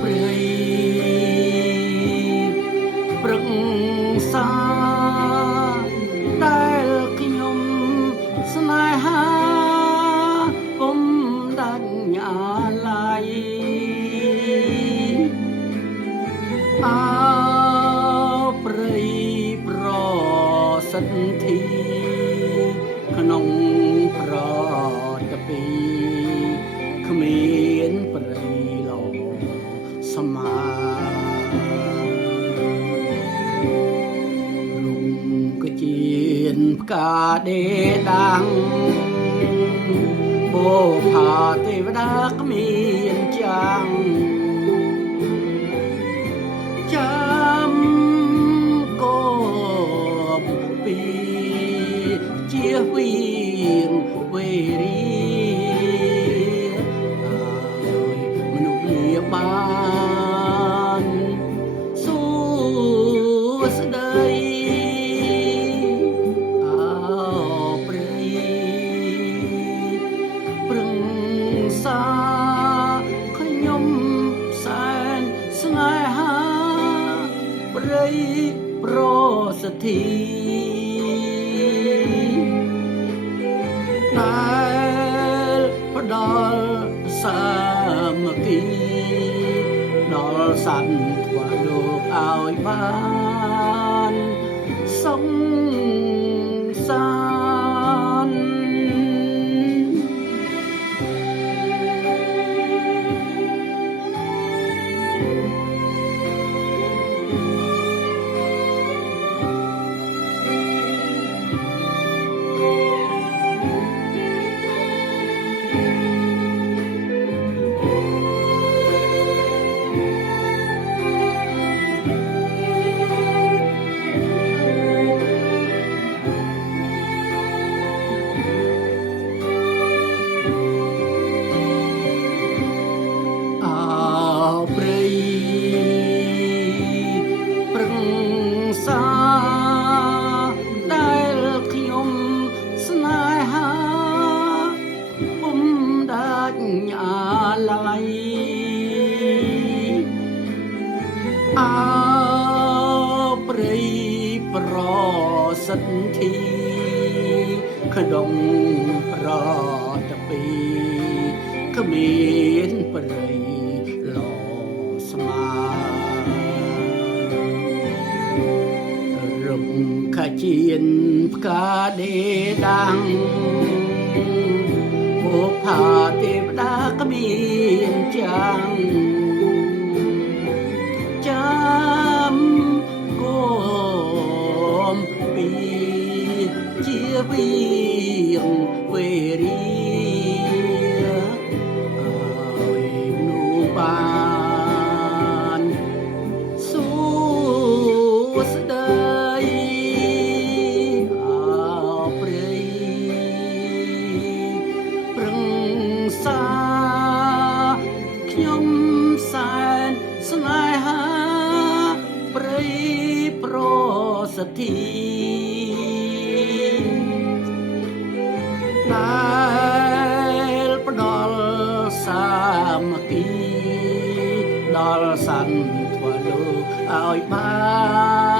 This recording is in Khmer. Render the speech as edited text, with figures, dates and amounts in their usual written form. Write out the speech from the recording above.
ព្រៃព្រឹកសាដែលខ្ញុំស្នេហាពុំដាច់អាឡ័យព្រៃប្រសិទ្ធិក្នុងប្រតពីគ្មានព្រៃល្អស្មារុំកជៀនផ្កាដេដាំងបូផាទេវតាគ្មានចាំងចាំកបពីជាវៀងវេរីមនុស្សលាបានសួស្ដីព្រៃព្រឹងសាខ្ញុំសែនស្នេហាព្រៃប្រសិទ្ធិដែលផ្ដល់សាមគ្គីដល់សត្វทั่វលោកឲ្យបានសុខសាន្តព្រៃព្រឹងសាដែលខ្ញុំស្នេហាពុំដាច់អាឡ័យព្រៃប្រសិទ្ធិក្នុងប្រតពីគ្មានព្រៃល្អស្មារុំខាជៀនផ្កាដេដាំងបុផាទេវតាគ្មានចាំងចាំគំពីជាវៀងវេរីបានសួស្ដីព្រៃព្រឹងសាខ្ញុំសែនស្នេហាព្រៃប្រសិទ្ធិដែលផ្ដល់សាមគ្គីដល់សត្វทั่វលោកឲ្យបាន